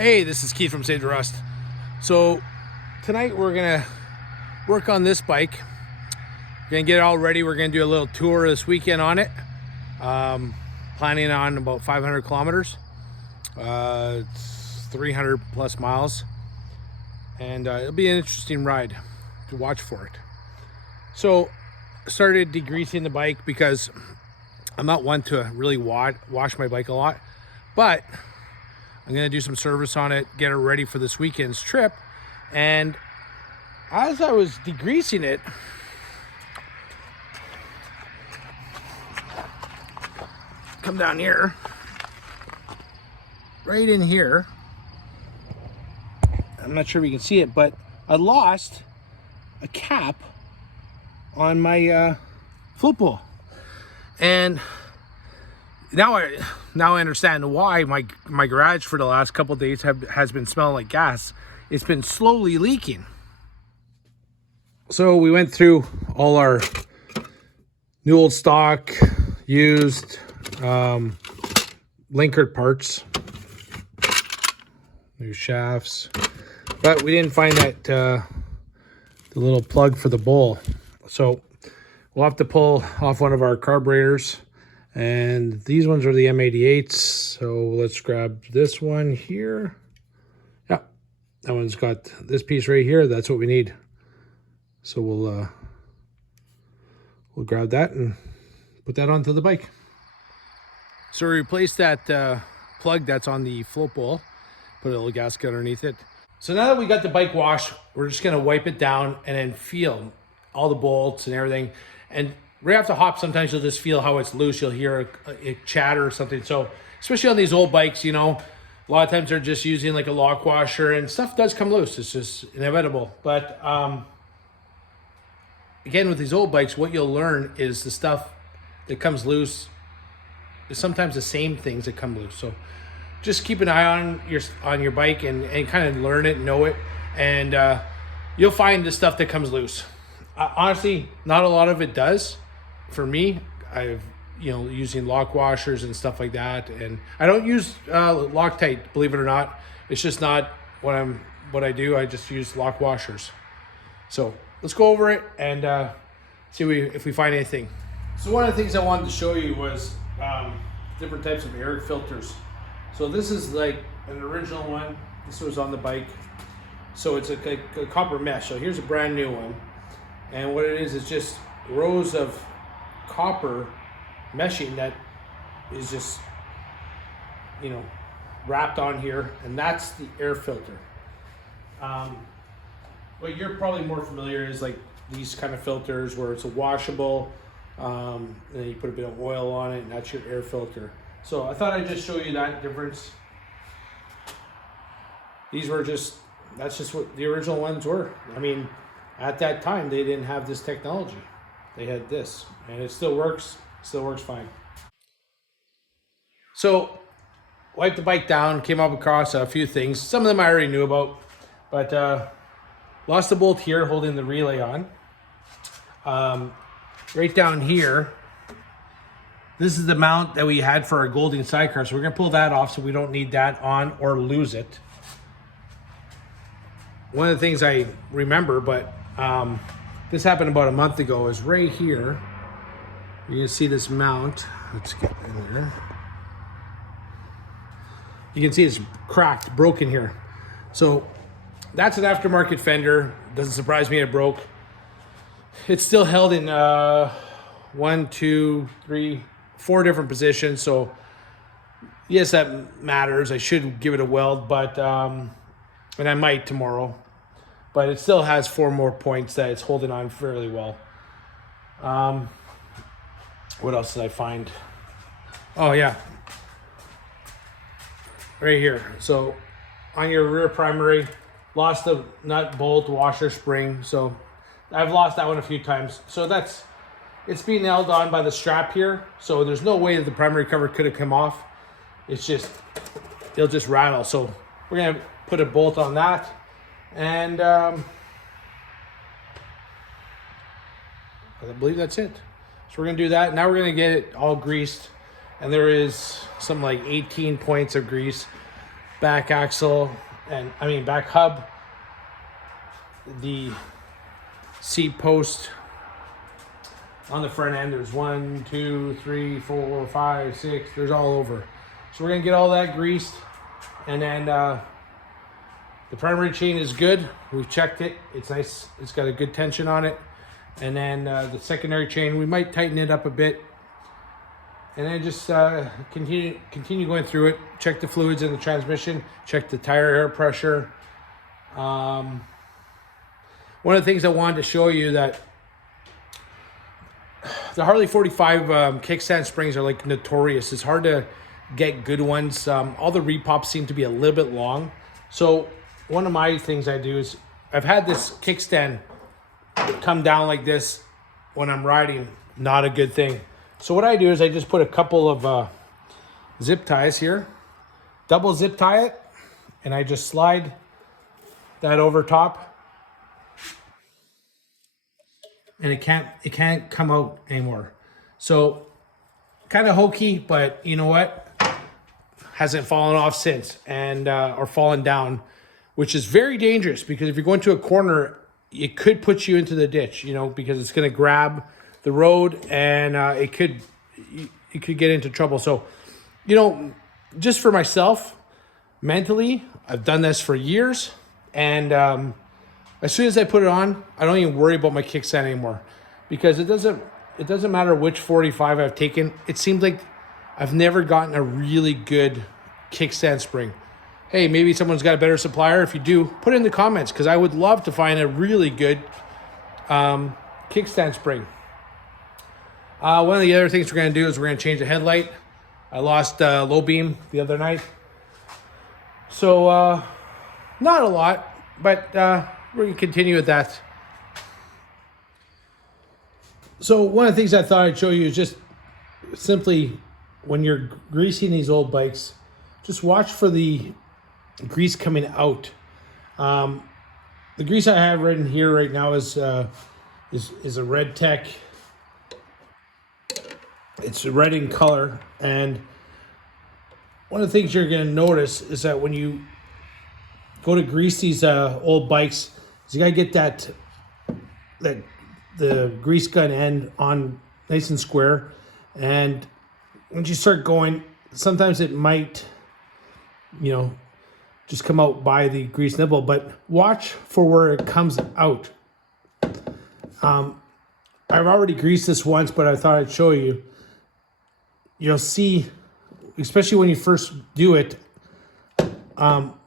Hey, this is Keith from Save the Rust. So tonight we're gonna work on this bike. We're gonna get it all ready. We're gonna do a little tour this weekend on it. Planning on about 500 kilometers. It's 300 plus miles, and it'll be an interesting ride to watch for it. So I started degreasing the bike because I'm not one to really wash my bike a lot, but I'm gonna do some service on it, get it ready for this weekend's trip. And as I was degreasing it, come down here, right in here, I'm not sure if you can see it, but I lost a cap on my float bowl. And now I understand why my garage for the last couple of days has been smelling like gas. It's been slowly leaking. So we went through all our new old stock, used linkered parts, new shafts, but we didn't find that the little plug for the bowl. So we'll have to pull off one of our carburetors. And these ones are the M88s. So let's grab this one here. Yeah, that one's got this piece right here. That's what we need. So we'll grab that and put that onto the bike. So we replaced that plug that's on the float bowl. Put a little gasket underneath it. So now that we got the bike washed, we're just gonna wipe it down and then feel all the bolts and everything. And right off the hop, sometimes you'll just feel how it's loose. You'll hear a chatter or something. So especially on these old bikes, you know, a lot of times they're just using like a lock washer and stuff does come loose. It's just inevitable. But again, with these old bikes, what you'll learn is the stuff that comes loose is sometimes the same things that come loose. So just keep an eye on your bike and kind of learn it, know it, and you'll find the stuff that comes loose. Honestly, not a lot of it does. For me, I've using lock washers and stuff like that, and I don't use Loctite, believe it or not. It's just not what I do. I just use lock washers. So let's go over it and see if we find anything. So one of the things I wanted to show you was different types of air filters. So this is like an original one. This was on the bike. So it's a copper mesh. So here's a brand new one, and what it is just rows of copper meshing that is just wrapped on here, and that's the air filter. What you're probably more familiar is like these kind of filters where it's a washable, and then you put a bit of oil on it, and that's your air filter. So I thought I'd just show you that difference. That's just what the original ones were. I mean, at that time they didn't have this technology. They had this, and it still works fine. So wiped the bike down, came up across a few things. Some of them I already knew about, but lost the bolt here holding the relay on. Right down here, this is the mount that we had for our Golding sidecar, so we're gonna pull that off so we don't need that on or lose it. One of the things I remember, but this happened about a month ago, is right here. You can see this mount. Let's get in there. You can see it's cracked, broken here. So that's an aftermarket fender. Doesn't surprise me it broke. It's still held in 1, 2, 3, 4 different positions. So yes, that matters. I should give it a weld, but and I might tomorrow. But it still has 4 more points that it's holding on fairly well. What else did I find? Oh yeah, right here. So on your rear primary, lost the nut, bolt, washer, spring. So I've lost that one a few times. So it's being held on by the strap here. So there's no way that the primary cover could have come off. It'll just rattle. So we're gonna put a bolt on that. And I believe that's it. So we're gonna do that. Now we're gonna get it all greased, and there is something like 18 points of grease. back axle, and I mean back hub, the seat post on the front end. There's 1, 2, 3, 4, 5, 6. There's all over. So we're gonna get all that greased, and then the primary chain is good. We've checked it. It's nice. It's got a good tension on it. And then the secondary chain, we might tighten it up a bit. And then just continue going through it. Check the fluids in the transmission. Check the tire air pressure. One of the things I wanted to show you, that the Harley 45 kickstand springs are like notorious. It's hard to get good ones. All the repops seem to be a little bit long. So one of my things I do is, I've had this kickstand come down like this when I'm riding. Not a good thing. So what I do is I just put a couple of zip ties here, double zip tie it, and I just slide that over top, and it can't come out anymore. So kind of hokey, but you know what? Hasn't fallen off since, and or fallen down, which is very dangerous, because if you're going to a corner, it could put you into the ditch, you know, because it's going to grab the road, and it could get into trouble. So, you know, just for myself, mentally, I've done this for years, and as soon as I put it on, I don't even worry about my kickstand anymore, because it doesn't matter which 45 I've taken. It seems like I've never gotten a really good kickstand spring. Hey, maybe someone's got a better supplier. If you do, put it in the comments, because I would love to find a really good kickstand spring. One of the other things we're going to do is we're going to change the headlight. I lost low beam the other night. So, not a lot, but we're going to continue with that. So one of the things I thought I'd show you is just simply, when you're greasing these old bikes, just watch for the grease coming out. The grease I have written here right now is a Red Tech. It's red in color, and one of the things you're going to notice is that when you go to grease these old bikes, is you got to get that the grease gun end on nice and square, and once you start going, sometimes it might, you know, just come out by the grease nipple, but watch for where it comes out. I've already greased this once, but I thought I'd show you. You'll see, especially when you first do it,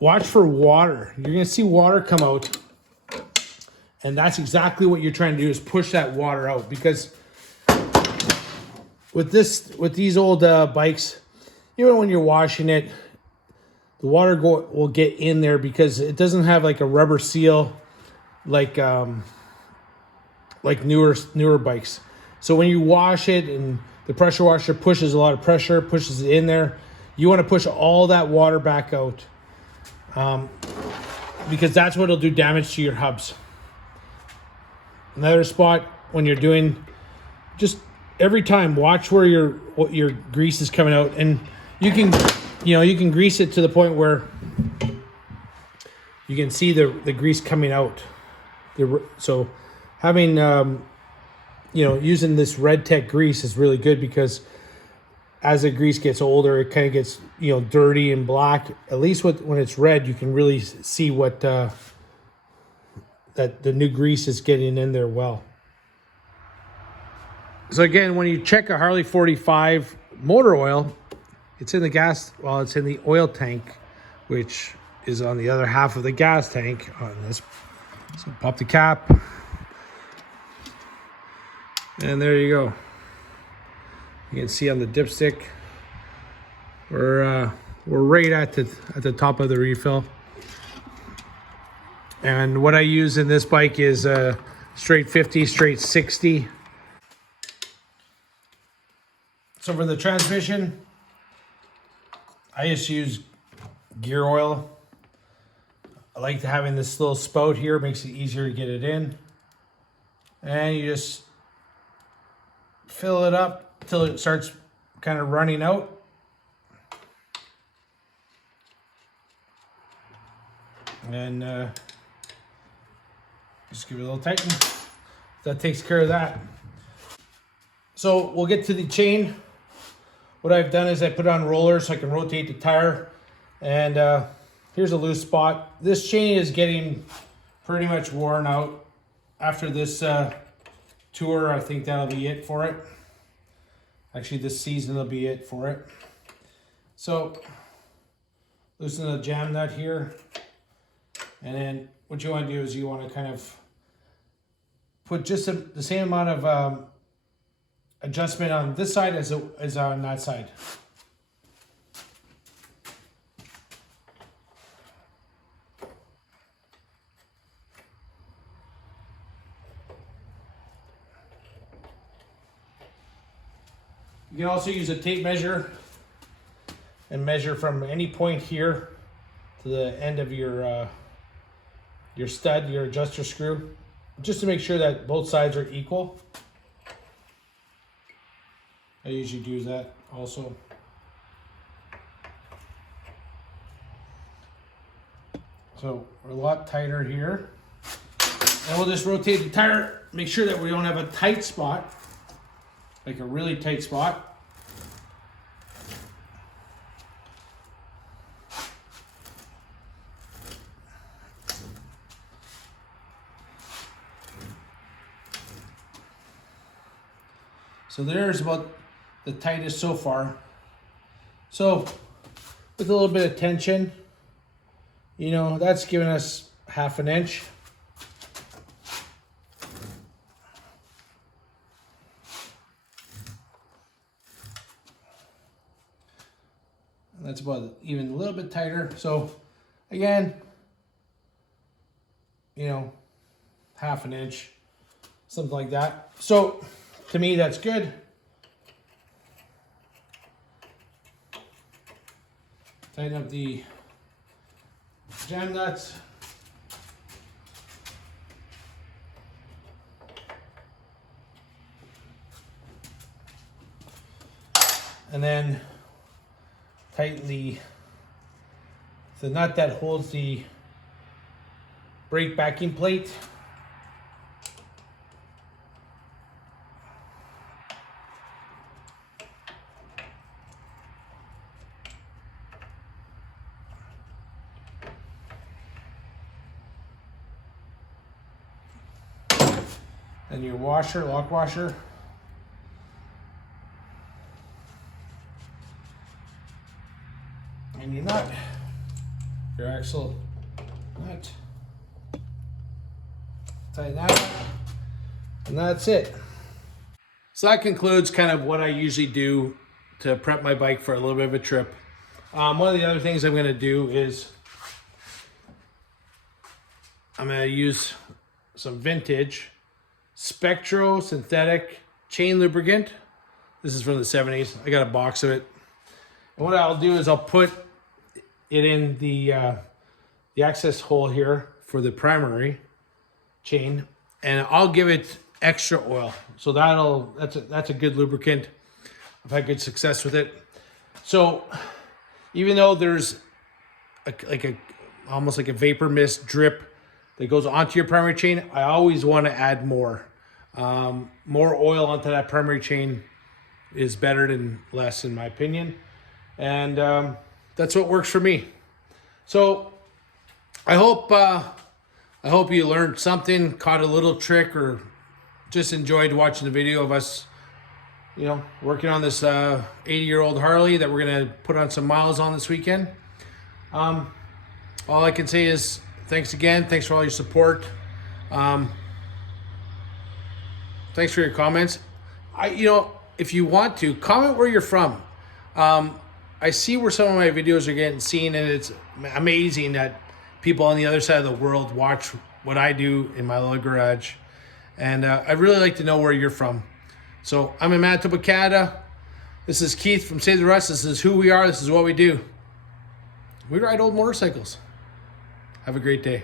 watch for water. You're going to see water come out, and that's exactly what you're trying to do, is push that water out, because with these old bikes, even when you're washing it, the water will get in there, because it doesn't have like a rubber seal like newer bikes. So when you wash it, and the pressure washer pushes a lot of pressure, pushes it in there, you want to push all that water back out, because that's what will do damage to your hubs. Another spot, when you're doing, just every time, watch where your grease is coming out, and you can grease it to the point where you can see the grease coming out. So having using this Red Tech grease is really good, because as the grease gets older, it kind of gets dirty and black. At least when it's red, you can really see what that the new grease is getting in there well. So again, when you check a Harley 45 motor oil, it's in the gas, well, it's in the oil tank, which is on the other half of the gas tank on this. So pop the cap, and there you go. You can see on the dipstick, we're right at the top of the refill. And what I use in this bike is straight 50, straight 60. So for the transmission, I just use gear oil. I like having this little spout here, makes it easier to get it in. And you just fill it up till it starts kind of running out. And just give it a little tighten. That takes care of that. So we'll get to the chain. What I've done is I put on rollers so I can rotate the tire. And here's a loose spot. This chain is getting pretty much worn out. After this tour, I think that'll be it for it. Actually, this season will be it for it. So loosen the jam nut here. And then what you want to do is you want to kind of put just the same amount of adjustment on this side as on that side. You can also use a tape measure and measure from any point here to the end of your stud, your adjuster screw, just to make sure that both sides are equal. I usually do that also. So we're a lot tighter here. And we'll just rotate the tire, make sure that we don't have a tight spot, like a really tight spot. So there's about the tightest so far. So with a little bit of tension, you know, that's giving us 1/2 inch. And that's about even a little bit tighter. So again, you know, 1/2 inch, something like that. So to me, that's good. Tighten up the jam nuts. And then tighten the nut that holds the brake backing plate. And your washer, lock washer. And your nut, your axle nut. Tighten that up, and that's it. So that concludes kind of what I usually do to prep my bike for a little bit of a trip. One of the other things I'm going to do is I'm going to use some vintage Spectro synthetic chain lubricant. This is from the 70s. I got a box of it. And what I'll do is I'll put it in the access hole here for the primary chain, and I'll give it extra oil. So that's a good lubricant. I've had good success with it. So even though there's almost like a vapor mist drip that goes onto your primary chain, I always want to add more. More oil onto that primary chain is better than less, in my opinion. And that's what works for me. So I hope you learned something, caught a little trick, or just enjoyed watching the video of us, you know, working on this 80-year-old Harley that we're gonna put on some miles on this weekend. All I can say is thanks again. Thanks for all your support. Thanks for your comments. If you want to, comment where you're from. I see where some of my videos are getting seen, and it's amazing that people on the other side of the world watch what I do in my little garage. And I'd really like to know where you're from. So I'm in Manitoba, Canada. This is Keith from Save the Rust. This is who we are. This is what we do. We ride old motorcycles. Have a great day.